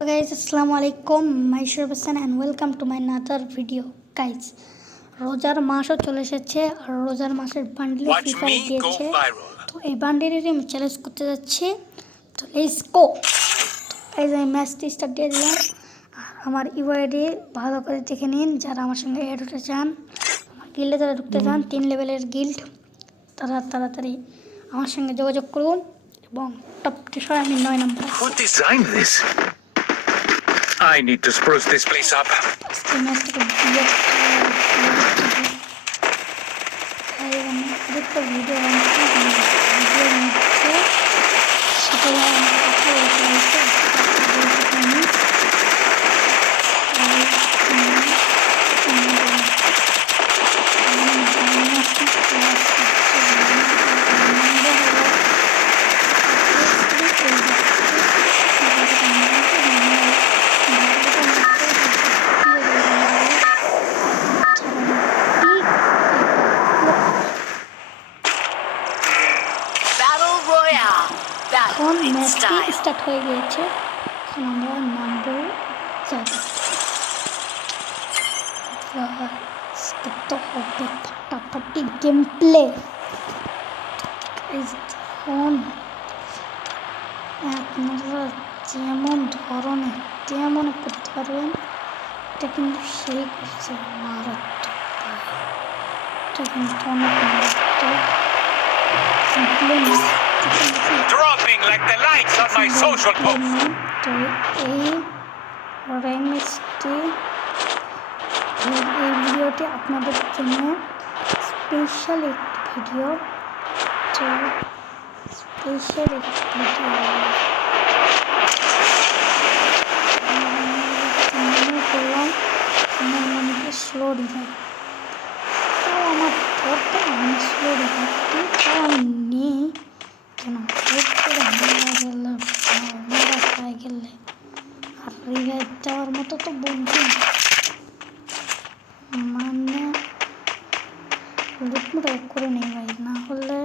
So guys, assalamu alaikum, my Shurbasan and welcome to my another video. Guys, রোজার মাসও চলে এসেছে আর রোজার মাসের বান্ডেল ফ্রি ফায়ার দিয়েছে। তো এই বান্ডেলের আমি চ্যালেঞ্জ করতে যাচ্ছি। তো লেটস গো। গাইস আমি ম্যাচটি স্টার্ট দিয়ে দিলাম। আর আমার ইউআইডি ভালো করে দেখে নিন, যারা আমার সঙ্গে অ্যাড হতে চান, আমার গিল্ডে যারা ঢুকতে চান, 3 লেভেলের গিল্ড, তারা তাড়াতাড়ি আমার সঙ্গে যোগাযোগ করুন এবং টপ 10 আমি 9 নম্বর। Who designed this? I need to spruce this place up. এখন ম্যাচটি স্টার্ট হয়ে গিয়েছে। এখন আমরা নামবো করতে হবে ফাটাফাটি গেম প্লে। এখন আপনারা যেমন ধরনের তেমন করতে পারবেন। এটা কিন্তু সেই করছে মারাত্মক, এটা কিন্তু অনেক মারাত্মক। Dropping like the lights on my social post. তো এই র্যাঙ্কটি এই ভিডিওটি আপনাদের জন্য স্পেশাল একটি ভিডিও। তো স্পেশাল একটি ভিডিও মনে করলাম আমার মনে স্লো রিভাইভ, তাও আমার ধরতে আমি স্লো রিভাইভটি তাও আমি নিই কেন মারা খাই গেলে আর রিভাইভ দেওয়ার মতো তো বন্ধু মানে লুটমুট করে নেই ভাই, না হলে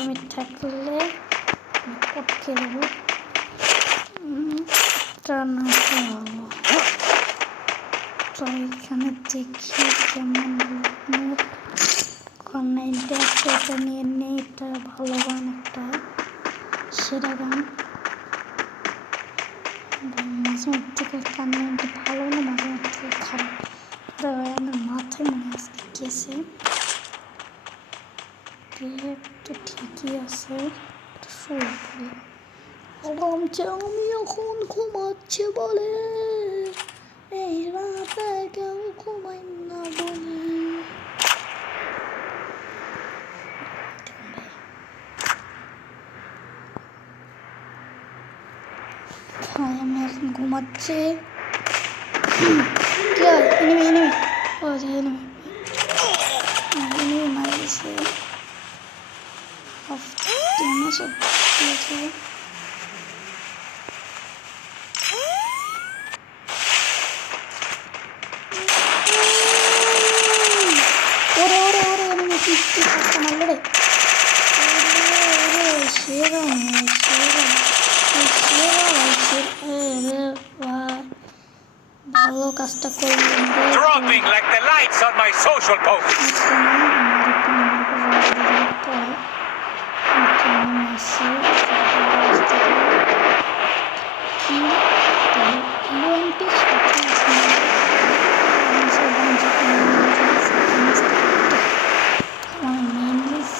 আমি থাকলে পটকে দেবো না হবো। তো এখানে দেখি কেমন লুটমুট কর্নাইলটা আছে, এটা নিয়ে নেই। এটা ভালো গান, একটা সেরা গান। মাঝে মধ্যে কর্নাইলটা ভালো না, মাঝে মধ্যে খারাপ। আমার মাথায় মনে আজকে গেছে, তো ঠিকই আছে। আরামছে আমি এখন ঘুমাচ্ছে বলে এই রাতে কেউ ঘুমাই না বলে। হ্যাঁ আমি এখন ঘুমাচ্ছি। কি হয় এনিমি এনিমি ও যে এনিমি এনিমি মারিছে অফ ড্যামেজ দিয়েছে। ওরে ওরে ওরে এনিমি কি কাটতে মারলো রে। ওরে সেরা সেরা ভালো কাজটা করলেন। Dropping like the lights on my social post.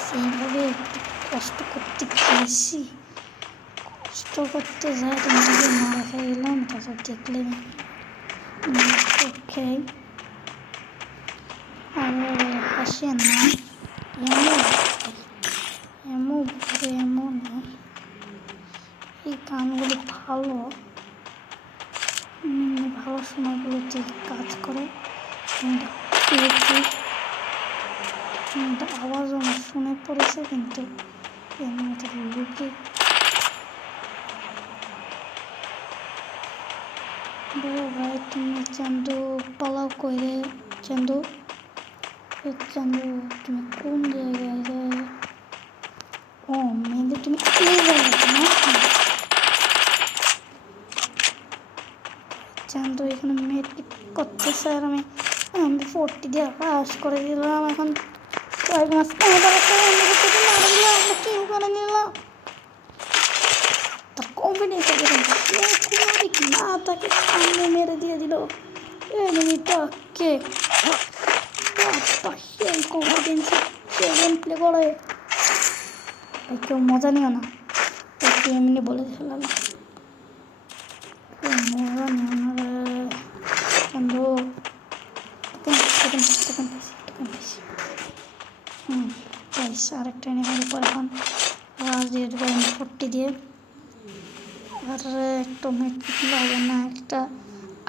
সেইভাবে কষ্ট করতে গেছি, কষ্ট করতে যাই তোমাকে মারা খেয়ে গেলাম। তারপর দেখলেন ওকে আর হাসে না এমন এমন এই গানগুলো ভালো ভালো সময়গুলোতে কাজ করে। আওয়াজ আমার শুনে পড়েছে, কিন্তু এর মতো লুকে ভাই তুমি চান্দু পালাও করে চান্দু চান্দু তুমি কোন জায়গায়? ও মেয়েদের তুমি এই জায়গায় না চান্দু এখানে মেট্রিক করতেছে আর আমি 40 দিয়ে পাস করে দিলাম। এখন কয়েক মাস কিল করে নিলাম। তার কনফিডেন্স না তাকে সামনে মেরে দিয়ে দিল এনিমিটাকে। সেই কনফিডেন্সে গেম প্লে করে কেউ মজা নিও না, একটু এমনি বলে ফেলাম মজা নিও না রে বন্ধু। আরেকটা নেওয়ার উপর এখন দিয়ে দেবো 40 দিয়ে। আর একটু মেট্রিক লাগে না, একটা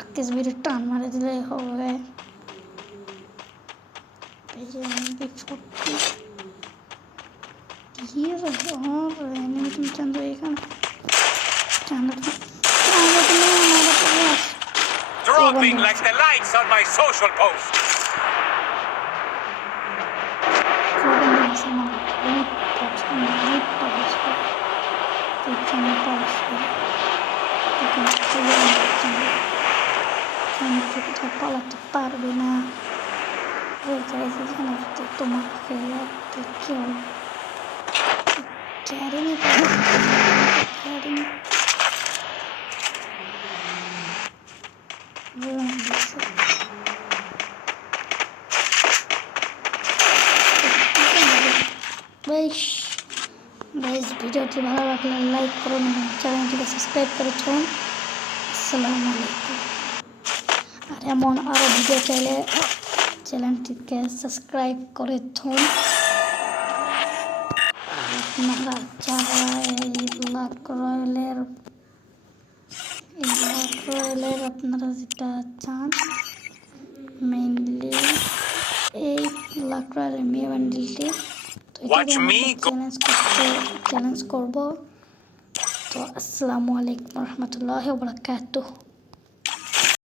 আকেশ বেরিয়ে টান মারে দিলে হবে। এই যে 40 চান্দু এখানে Dropping like the lights on my social post. পালাতে পারবে না তোমাকে কেউ গাইস ভিডিওটি ভালো লাগলে লাইক করুন এবং চ্যানেলটিকে সাবস্ক্রাইব করে থাকুন। আসসালামু আলাইকুম। আর এমন আরও ভিডিও চাইলে চ্যানেলটিকে সাবস্ক্রাইব করে থাকুন। আপনারা যারা এই ব্ল্যাক রয়্যালের আপনারা যেটা চান মেইনলি এই ব্ল্যাক রয়্যালের মেয়ে বান্ডিলটি, তো চ্যালেঞ্জ করব। তো আসসালামু আলাইকুম রহমতুল্লাহি ওয়া বারাকাতুহু।